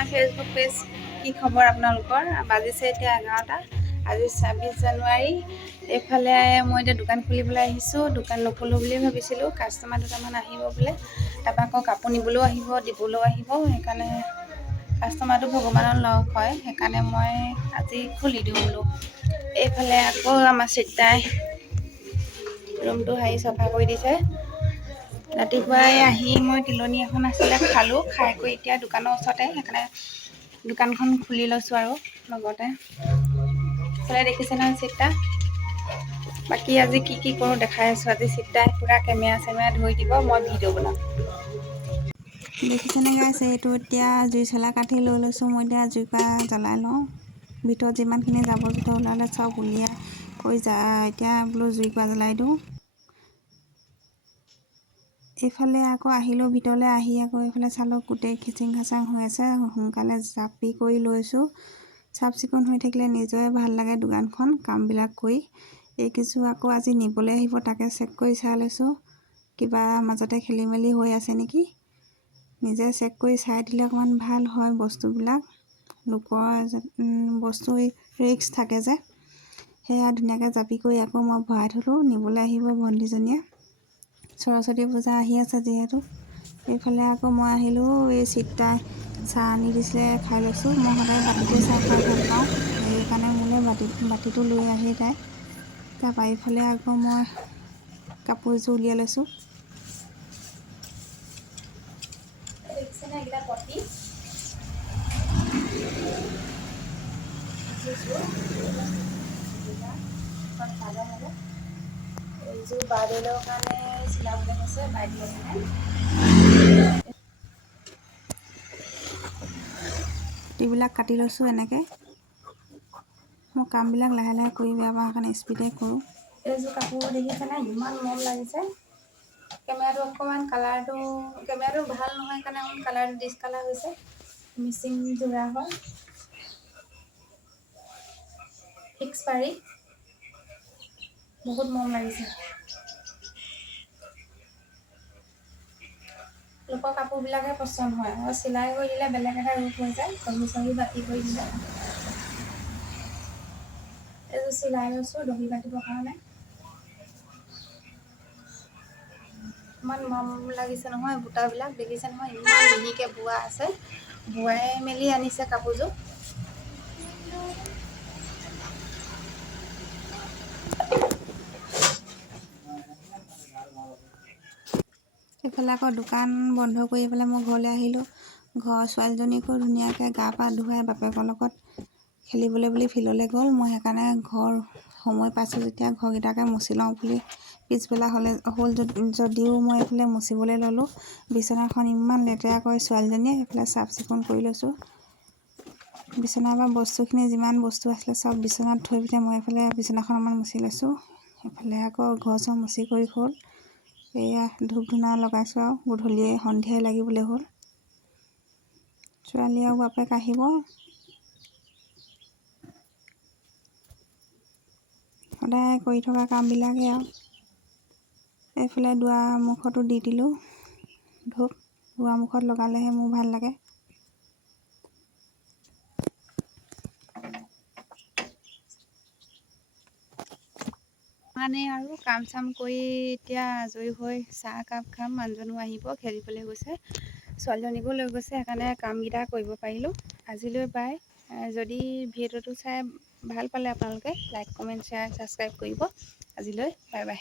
আমাৰ Facebook page. কি খবৰ আপোনালোকৰ? বাজিছে এতিয়া 11টা। আজি 26 জানুৱাৰী। এইফালে মই এতিয়া দোকান খুলিবলৈ আহিছোঁ। দোকান নুখোলোঁ বুলিয়ে ভাবিছিলোঁ। কাষ্টমাৰ দুটামান আহিব বোলে। তাৰপৰা আকৌ কাপোৰ নিবলৈও আহিব, দিবলৈও আহিব। সেইকাৰণে কাষ্টমাৰটো ভগৱানৰ লগ হয়। সেইকাৰণে মই আজি খুলি দিওঁ বোলো। এইফালে আকৌ আমাৰ চিত্ৰাই ৰুমটো সাৰি চফা কৰি দিছে। ৰাতিপুৱাই আহি মই তিলনী এখন আছিলে খালোঁ। খাই কৰি এতিয়া দোকানৰ ওচৰতে, সেইকাৰণে দোকানখন খুলি লৈছোঁ আৰু লগতে। এইফালে দেখিছে নহয় চিত্ৰা। বাকী আজি কি কৰোঁ দেখাই আছোঁ। আজি চিত্ৰাই পূৰা কেমেৰা ধৰি দিব, মই ভিডিঅ' বনাম। দেখিছেনে গাইছ, এইটো এতিয়া জুই চলা কাঠি লৈ লৈছোঁ। মই এতিয়া জুইকুৰা জ্বলাই লওঁ। ভিতৰত যিমানখিনি জাবৰ জোঁথৰ ওলালে চব উলিয়াই কৰি এতিয়া বোলো জুইকুৰা জ্বলাই দিওঁ। এইফালে আকৌ আহিলোঁ ভিতৰলৈ, আহি আকৌ এইফালে চালোঁ গোটেই খিচিং খাচাং হৈ আছে। সোনকালে জাপি কৰি লৈছোঁ। চাফ চিকুণ হৈ থাকিলে নিজৰে ভাল লাগে দোকানখন কামবিলাক কৰি। এইকিছোঁ আকৌ আজি নিবলৈ আহিব, তাকে চেক কৰি চাই লৈছোঁ। কিবা মাজতে খেলি মেলি হৈ আছে নেকি। নিজে চেক কৰি চাই দিলে অকণমান ভাল হয় বস্তুবিলাক। লোকৰ বস্তু ৰিস্ক থাকে যে। সেয়া ধুনীয়াকৈ জাপি কৰি আকৌ মই ভৰাই থলোঁ। নিবলৈ আহিব ভণ্টিজনীয়ে। সৰস্বতী পূজা আহি আছে যিহেতু। এইফালে আকৌ মই আহিলোঁ, এই চিত্ৰাই চাহ আনি দিছিলে, খাই লৈছোঁ। মই সদায় বাতিতে চাহ খাই ভাল পাওঁ। সেইকাৰণে মোলৈ বাতিটো লৈ আহি তাই। তাৰপৰা এইফালে আকৌ মই কাপোৰ এযোৰ উলিয়াই লৈছোঁ। দেখিছেনে এইকেইটা পটি? এইযোৰ বাৰ্ডেলৰ কাৰণে চিলাবলৈ কৈছে, বাইদেউ এজনে। পটিবিলাক কাটি লৈছোঁ এনেকৈ। মই কামবিলাক লাহে লাহে কৰি বেয়া পাওঁ, সেইকাৰণে স্পীডে কৰোঁ। এইযোৰ কাপোৰ দেখিছেনে, ইমান মৰম লাগিছে। কেমেৰাটো অকণমান কালাৰটো ভাল নহয় কাৰণে অকণমান কালাৰটো ডিছকালাৰ হৈছে। মিচিং যোৰা হয়, ফিক্স পাৰি। বহুত মৰম লাগিছে। লোকৰ কাপোৰবিলাকে পচন্দ হয় আৰু চিলাই কৰি দিলে বেলেগ এটা ৰূপ হৈ যায়। দহি বাতি কৰি দিলে। এইযোৰ চিলাই লৈছোঁ দহি বাতিবৰ কাৰণে। ইমান মৰম লাগিছে নহয় বুটাবিলাক। দেখিছে নহয় ইমান মিহিকৈ বোৱা আছে। বোৱাই মেলি আনিছে কাপোৰযোৰ। এইফালে আকৌ দোকান বন্ধ কৰি পেলাই মই ঘৰলৈ আহিলোঁ। ঘৰৰ ছোৱালীজনীকো ধুনীয়াকৈ গা পা ধুৱাই বাপেকৰ লগত খেলিবলৈ বুলি ফিল্ডলৈ গ'ল। মই সেইকাৰণে সময় পাইছোঁ যেতিয়া ঘৰকেইটাকে মচি লওঁ বুলি পিছবেলা হ'ল যদিও মই এইফালে মচিবলৈ ল'লোঁ। বিচনাখন ইমান লেতেৰা কৰি ছোৱালীজনীয়ে সেইফালে চাফ চিকুণ কৰি লৈছোঁ। বিচনাৰ পৰা বস্তুখিনি যিমান বস্তু আছিলে চব বিচনাত থৈ পিনে মই এইফালে বিচনাখন অকণমান মচি লৈছোঁ। এইফালে আকৌ ঘৰ চৰ মচি কৰি হ'ল। এয়া ধূপ ধূনা লগাইছোঁ আৰু গধূলিয়ে সন্ধিয়াই লাগিবলৈ হ'ল। ছোৱালী আৰু বাপেক আহিব। সদায় কৰি থকা কামবিলাকেই আৰু। এইফালে দুৱাৰমুখতো দি দিলোঁ ধূপ। দুৱাৰমুখত লগালেহে মোৰ ভাল লাগে। মানে আৰু কাম চাম কৰি এতিয়া আজৰি হৈ চাহ একাপ খাম। মানুহজনো আহিব, খেলিবলৈ গৈছে। ছোৱালীজনীকো লৈ গৈছে, সেইকাৰণে কামকেইটা কৰিব পাৰিলোঁ। আজিলৈ বাই। যদি ভিডিঅ'টো চাই ভাল পালে আপোনালোকে লাইক কমেণ্ট শ্বেয়াৰ ছাবস্ক্ৰাইব কৰিব। আজিলৈ বাই বাই।